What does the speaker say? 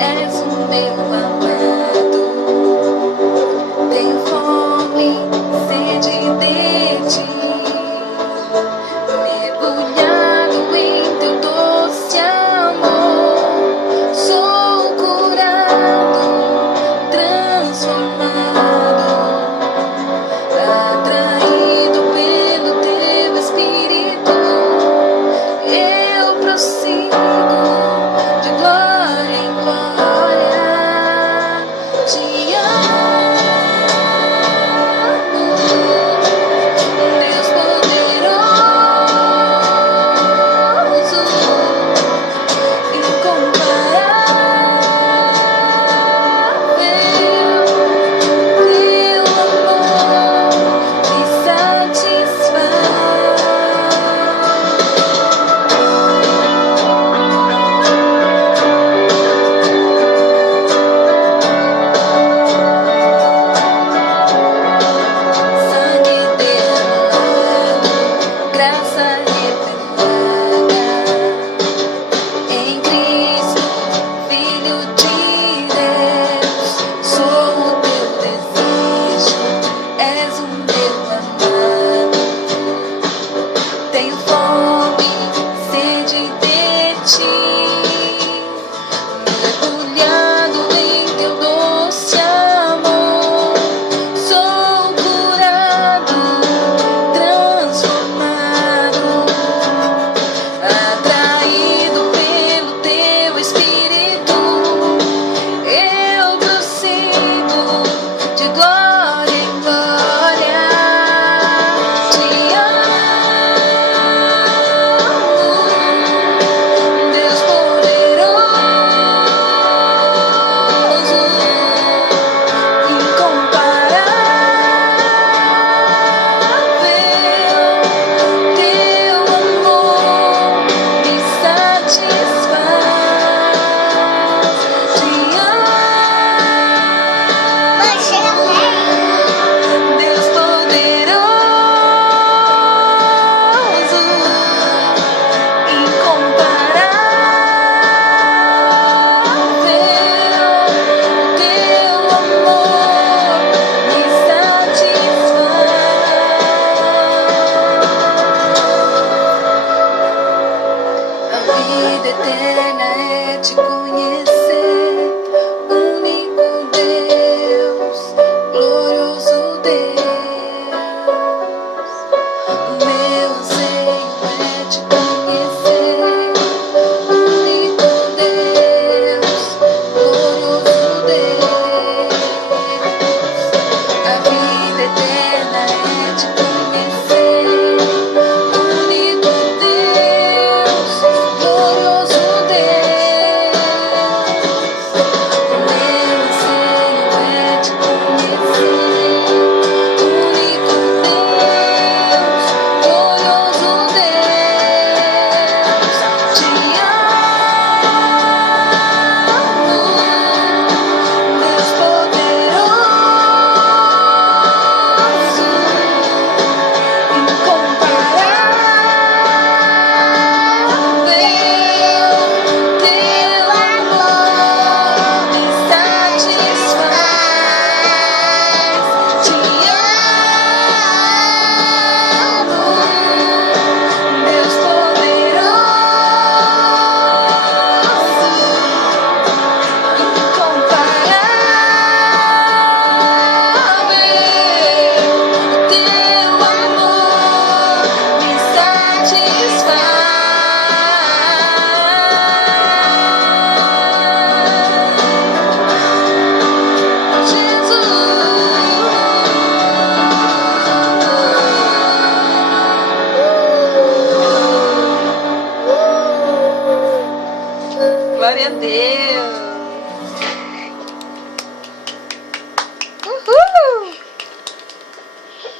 És o meu amado. Tenho fome, sede de ti, mergulhado em teu doce amor. Sou curado, transformado, atraído pelo teu Espírito. Eu prossigo de glória em glória, te amo, Deus poderoso, incomparável. Teu amor me satisfaz. Sangue derramado, graça revelada em Cristo, Filho de Deus. Sou o teu desejo, és o meu amado. Tenho fome, sede de ti, mergulhado em teu doce amor. Sou curado, transformado, atraído pelo teu Espírito. Eu prossigo de glória em glória, te amo, Deus poderoso, incomparável. Teu amor me satisfaz. Te amo, Deus poderoso, incomparável. Teu amor me satisfaz. A vida eterna é te conhecer, único Deus, glorioso Deus. O meu anseio é te conhecer, único Deus, glorioso Deus. A vida eterna é te conhecer, único Deus, glorioso Deus. O meu anseio é te conhecer, único Deus, glorioso Deus. Te amo, Deus poderoso, incomparável. Teu amor me satisfaz. Te amo, Deus poderoso, incomparável. Teu amor me satisfaz. Jesus. Glória a Deus.